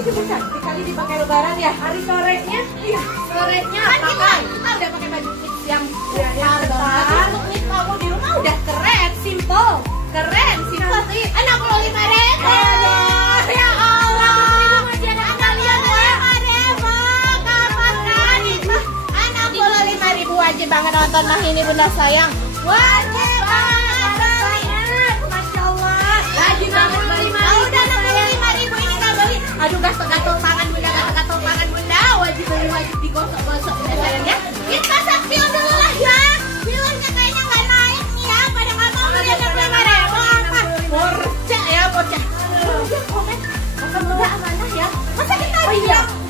ini juga cantik kali dipakai lebaran ya. Hari sorenya, iya sorenya pakai. Kita udah pakai baju mix yang besar banget. Untuk mix kamu di rumah udah keren, simple, keren, simple sih. 65.000. Aduh, ya Allah. Masih ada kembalian ya. 65.000, kapan kan? 65.000 wajib banget nonton Mah Ini Bunda Sayang. Wajib banget, masya Allah. Wajib banget beli. Udah 65.000 ini nggak beli. Aduh, gatel tangan bunda, gatel tangan bunda. Wajib beli, wajib digosok-gosok bunda sayangnya. Kita sambil dulu lah ya. Viewersnya kayaknya nggak naik nih ya. Pada nggak mau beli 65.000 apa? Bocah ya bocah. Komen, masa muda amanah ya. Masa kita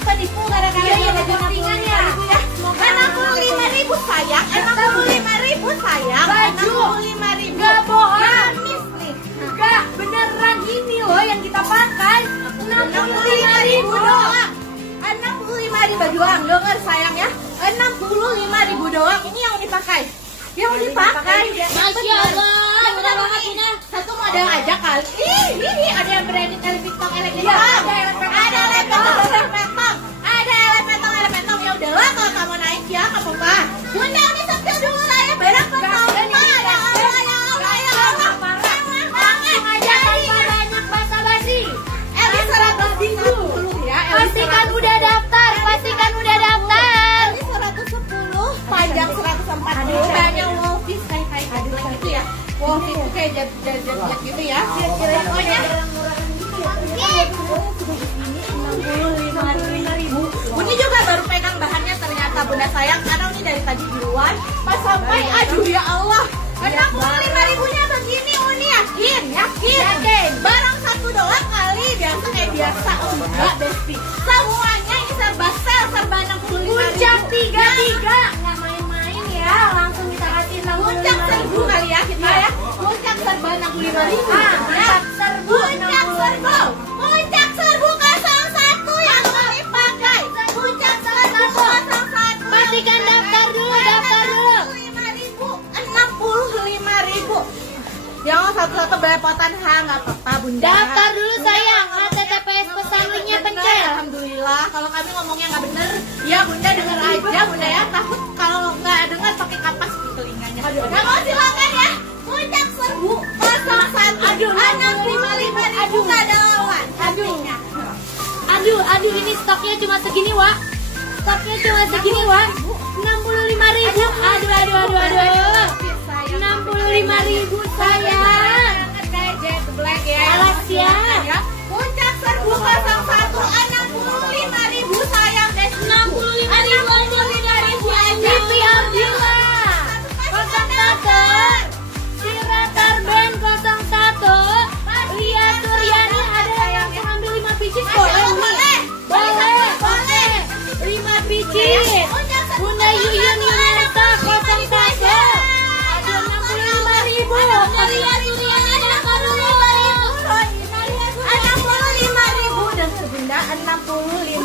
penipu gara-gara dia ada postingan ya. 65.000 sayang, 65.000 sayang, 65.000. Gak bohong. Gamis nih. Gak beneran ini loh yang kita pakai. 65.000 doang. 65.000 doang. Dengar sayang ya. 65.000 doang. Ini yang dipakai. Yang dipakai. Masya Allah. Udah banget ini. Satu model aja kali. Ini ada yang branded TikTok elektrik. Ada lepetong. Ada lepetong. Ya udahlah kalau kamu naik ya nggak apa-apa. Bunda ini sambil dulu lah ya. Barang petong. Ya Allah. Langsung aja tanpa banyak basa-basi. Eli 110 ya. Pastikan udah daftar. Eli 110, panjang 140. Banyak wolfish kayak gitu ya. Wolfish itu kayak jet gitu ya. Pokoknya 65.000. Bunda juga baru pegang bahannya ternyata Bunda sayang karena ini dari tadi di luar pas sampai aduh ya Allah 65.000-nya begini Uni yakin barang satu doang kali biasa kayak biasa enggak Besti semuanya ini serba sel serba 65.000 Puncak 33. Nggak main-main ya. Langsung kita kasih 65.000. puncak serbu kali ya kita ya puncak serba 65.000 puncak serbu 01 yang mau dipakai puncak serbu 01 Pastikan daftar dulu. 65.000 yang satu-satu belepotan nggak apa-apa Bunda Daftar dulu sayang. HTTPS pesan linknya pencet. Alhamdulillah kalau kami ngomongnya nggak bener ya Bunda denger aja Bunda ya takut kalau nggak dengar pakai kapas di telinganya nah mau silakan ya puncak serbu 01 65.000 nggak ada lawan Aduh ini stoknya cuma segini Wak. 65.000. Aduh. 65.000 sayang. kayak jet black ya Alas ya. puncak serbu 01 65.000 sayang deh 65.000 Siti Abdillah 01 Siratar Ben 01 Lia Suryani ada yang mengambil 5 biji boleh 5 biji Bunda Yuyun Yunita 01 ada 65.000 Lia Suryani ada 65.000 dan sebenda 65.000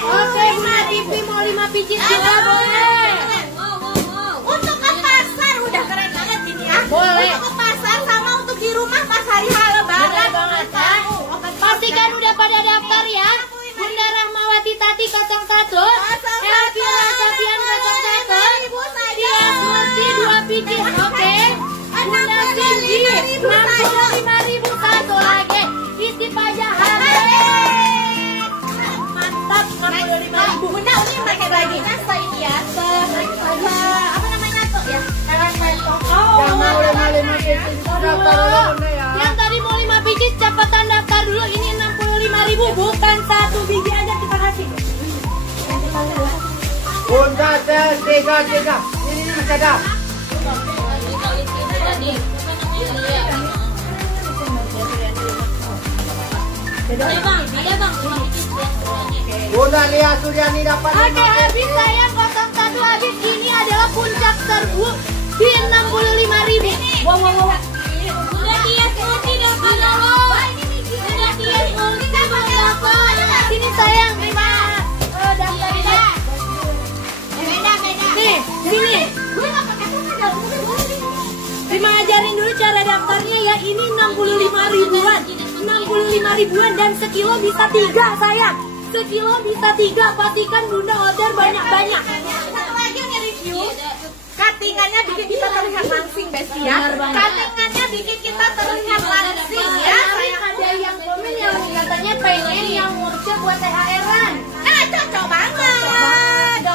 Oke Bunda Divi mau 5 biji juga boleh untuk ke pasar udah keren banget gini ya Boleh. untuk ke pasar sama untuk di rumah pas hari lebaran banget ya. Pastikan udah pada daftar ya. Bunda Rahmawati Tati 01 Elvira Safian 01 Dia Surti 2 biji oke Bunda Cindy 65.000 satu lagi Isi Pajahan mantap 65.000 Bunda ini pakai bajunya ini ya apa namanya tuh ya yang tadi mau 5 biji cepetan daftar dulu ini 65.000 bukan 1 biji aja kita kasih Bunda tiga. Ini masih ada. Ada bang Bunda Lia Suryani dapat. Oke habis sayang 01 habis ini adalah puncak serbu di 65.000 wow udah dia seperti dapat udah dia seperti dapat sini sayang daftar nih sini Rima ajarin dulu cara daftarnya ya ini 65.000-an 65 ribuan dan sekilo bisa 3 sayang. Sekilo bisa 3, pastikan bunda order banyak-banyak. Satu lagi yang review, cuttingannya bikin kita terlihat langsing Besti ya. Cuttingannya bikin kita terlihat langsing ya. Ada yang komen yang katanya pengen yang murce buat THR-an. Cocok banget.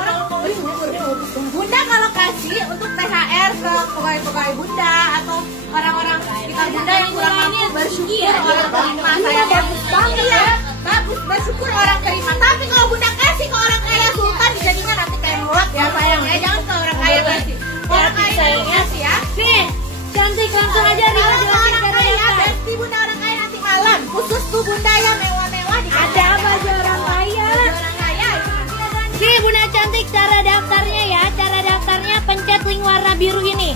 Bunda kalau kasih untuk THR ke pegawai-pegawai bunda atau orang-orang sekitar bunda yang kurang mampu, bersyukur orang terima. Saya bagus banget ya. Bagus, bersyukur orang terima. Tapi kalau bunda kasih ke orang kaya sultan, jadinya nanti kayak muat ya sayang ya. Jangan ke orang kaya kasih. Orang kaya kasih ya. Nih, cantik langsung aja nih orang kaya, Besti bunda orang kaya nanti malam. Khusus tuh bunda yang mewah-mewah ada apa aja orang kaya. Nih bunda cantik, cara daftarnya ya. Cara daftarnya pencet link warna biru ini.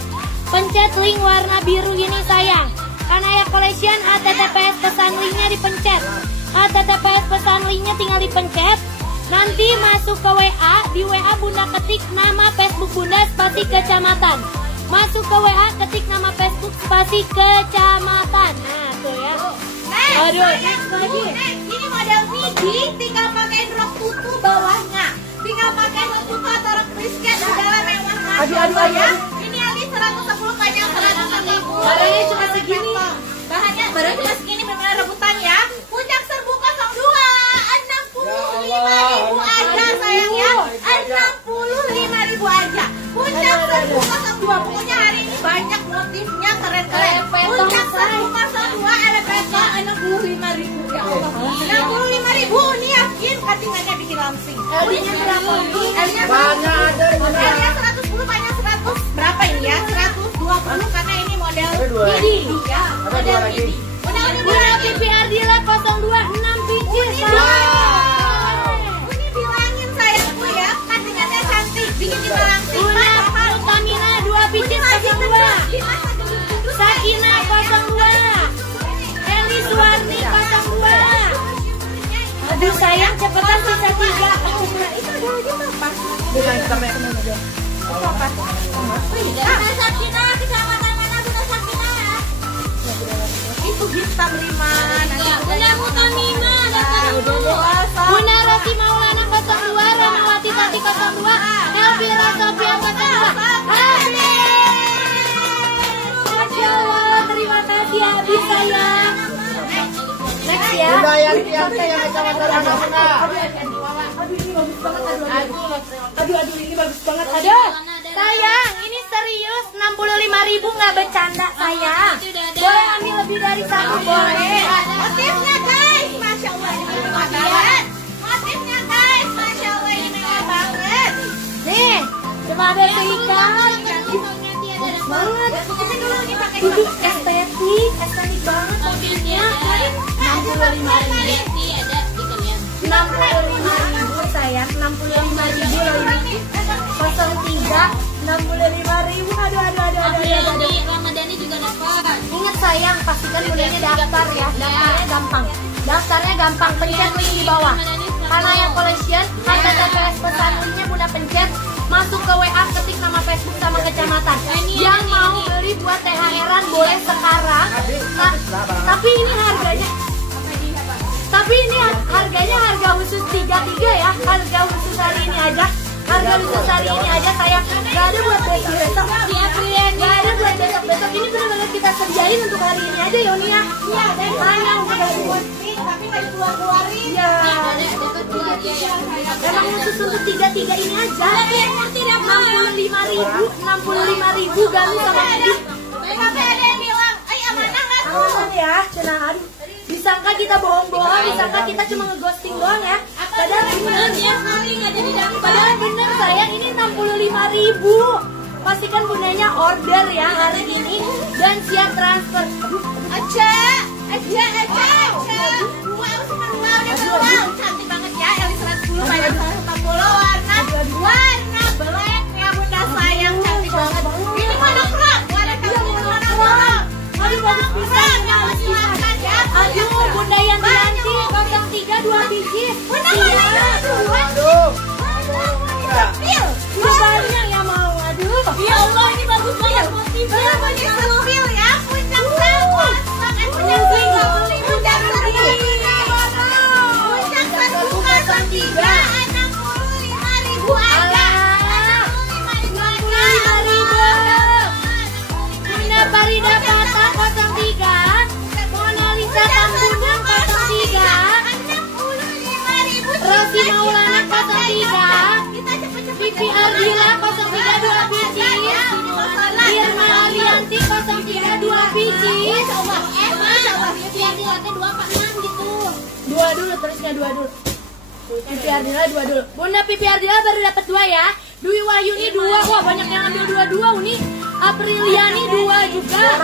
Pencet link warna biru ini sayang. Kanaya Collection HTTPS pesan linknya dipencet. HTTPS pesan linknya tinggal dipencet. Nanti masuk ke WA. Di WA bunda ketik nama Facebook bunda spasi kecamatan. Masuk ke WA ketik nama Facebook spasi kecamatan. Nah tuh ya. Aduh, next lagi. Ini model midi, tinggal pakai rok tutu bawahnya. Tinggal pakai rok tutu atau rok brisket segala mewah ngaco ya. Ini Ali 110 panjang 110. Barangnya cuma segini. Bahannya cuma segini, benar-benar rebutan ya. Puncak serbu 02 65.000 aja sayang ya. 65.000 aja. Puncak serbu 02. Pokoknya hari ini banyak motifnya keren-keren. Puncak serbu 02 ada peto 65.000 ya Allah. 65.000 nih yakin cuttingannya bikin langsing. L-nya berapa? L-nya 110 panjang 100. Berapa ini ya? 120 karena ini model midi ya. Model midi. Bunda PPR Dila 026 pijit. Ini bilangin sayangku ya, cuttingannya cantik, bikin kita langsing. Bunda Utamina 2 pijit 02. Sakina 02. Eli Suwarni 02. Aduh sayang, cepetan sisa 3. Itu ada lagi apa? Bunda Sakina, kecamatan mana Bunda Sakina ya? Itu hitam 5. Bunda Utamina Bunda Roti Maulana 02. Ramawati Tati 02. Elvira Sofian 02. Masya Allah, terima kasih habis sayang. Next ya. Bunda yang Tianti yang kecamatan mana? Aduh, ini bagus banget. Aduh, sayang, ini serius 65.000 nggak bercanda sayang. Boleh ambil lebih dari 1 boleh. Motifnya guys, Masya Allah ini mewah banget. Motifnya guys, Masya Allah ini mewah banget. Nih, cuma ada seikat. Bagus banget. Ini estetik banget motifnya. 65.000 sayang, 65.000 loh ini. 03 65.000. Aduh. Ramadhani juga dapat. Ingat sayang, pastikan bundanya daftar ya. Daftarnya gampang. Pencet link di bawah. Kanaya Collection, HTTPS pesan linknya bunda pencet. Masuk ke WA, ketik nama Facebook sama kecamatan. Yang mau beli buat THR-an boleh sekarang. Tapi ini harganya harga khusus 33 ya. Harga khusus hari ini aja. Harga khusus hari ini aja sayang. Gak ada buat besok-besok. Gak ada buat besok-besok. Ini benar-benar kita sediain untuk hari ini aja Yoni ya. Iya, dan sayang udah buat tapi nggak dikeluarin. Iya. Emang khusus untuk 33 ini aja. 65.000 Galuh sama Edi. Tapi ada yang bilang, amanah nggak tuh? Aman ya, cenah. Aduh, disangka kita bohong-bohong, disangka kita cuma ngeghosting doang ya. Padahal bener sayang, ini 65.000. Pastikan bundanya order ya hari ini dan siap transfer. Aja. Wow, cantik banget ya. Eli 110 panjang 140 warna black ya bunda sayang, cantik banget. Ini warna crop, warna crop. Aduh, bagus pisan ya. Aduh, bunda yang ganti 03 2 biji. Bunda Ini banyak yang mau. Aduh, ya Allah, ini bagus banget motifnya. Ini sepil ya, puncak sangat puncak. Bunda Pipi Ardila 03 2 biji. Irma Arianti 03 2 biji. Pipi Ardila 246 gitu. 2 dulu terusnya 2 dulu. Pipi Ardila 2 dulu. Bunda Pipi Ardila baru dapat 2 ya. Dwi Wahyuni 2. Wah, banyak yang ambil 2 Uni. Apriliani 2 juga. Edi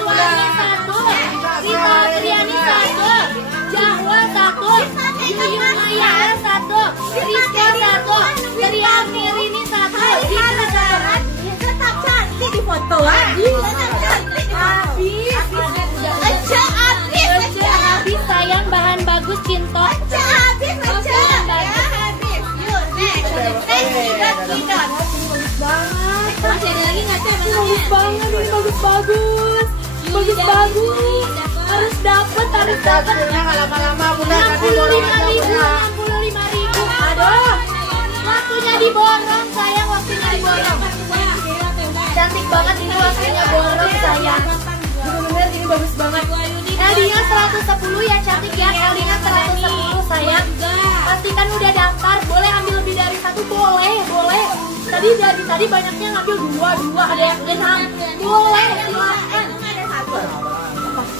Suami 1. Rita Apriani 1. Jahwa 1. Yuyun Maya 1. Rizka 1. Ria Mirini 1. Dina 1. Tetap cantik di foto. Habis. Habis sayang bahan bagus Cinto. Habis. Yuk, next. Masih ada lagi nggak sih? Bagus banget, ini bagus. Harus dapat. Hasilnya nggak lama-lama Bunda, kasih borongan 65.000. Aduh, waktunya diborong sayang, waktunya diborong. Cantik banget ini waktunya borong sayang. Bener-bener ini bagus banget. Eldina 110 ya cantik ya. Eldina 110 sayang. Pastikan udah daftar. Boleh ambil lebih dari 1, boleh. Tadi banyaknya ngambil 2, ada yang 6. Boleh, silahkan.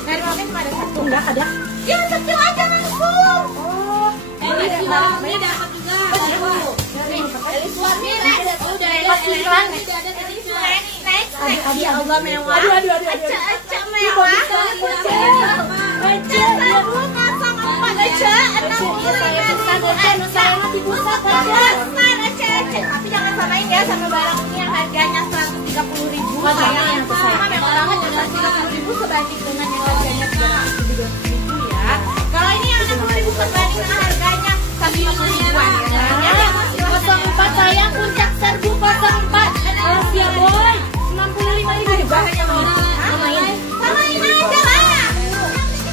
Dari mami cuma ada 1. Enggak ada. Ya kecil aja langsung. Oh, Ini suami dapat juga. Dari suami udah pastikan. Next. Ya Allah mewah. Aduh. Acak mewah. Acak 104 Saya nanti pusat aja. Tapi jangan samain ya sama barang ini yang harganya 130.000. Jangan, Sama memang banget 130.000 sebanding dengan yang harganya 330.000 ya. Kalau ini yang 60.000 sebanding dengan harganya 150.000-an ya. 04 sayang puncak serbu 04. Asia boy 65.000 juga hanya main. Samain aja lah.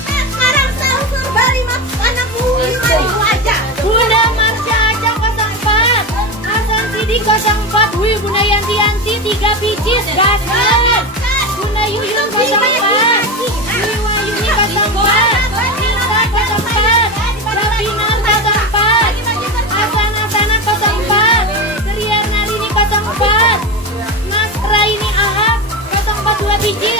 Kita sekarang serba 65.000 aja. Bunda Marsha Aca 04. Hasan Sidi 04. Wih, Bunda Yanti 3 biji gaskan. Bunda Yuyun 04. Wih Wahyuni 04. Nisa 04. Rabinar 04. Asana 04. Kriar Narini 04. Nasra ini Ahab 04 2 biji.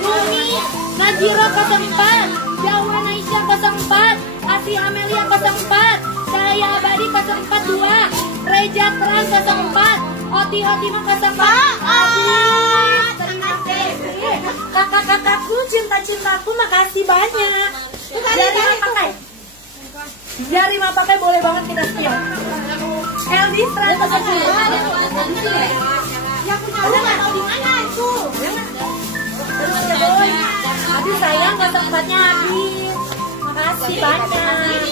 Rumi Najiro 04. Jawa Naisha 04. Asih Amelia 04. Cahaya Abadi 042. Reja Terang 04. Oti Hotima 04. Terima kasih. Kakak-kakakku, cinta-cintaku, makasih banyak. Jari mah pakai boleh banget kita spion. Eldi 110. Ya punya lu nggak tahu di mana itu. Terus ya boy. Aduh sayang, 04-nya habis. Makasih banyak.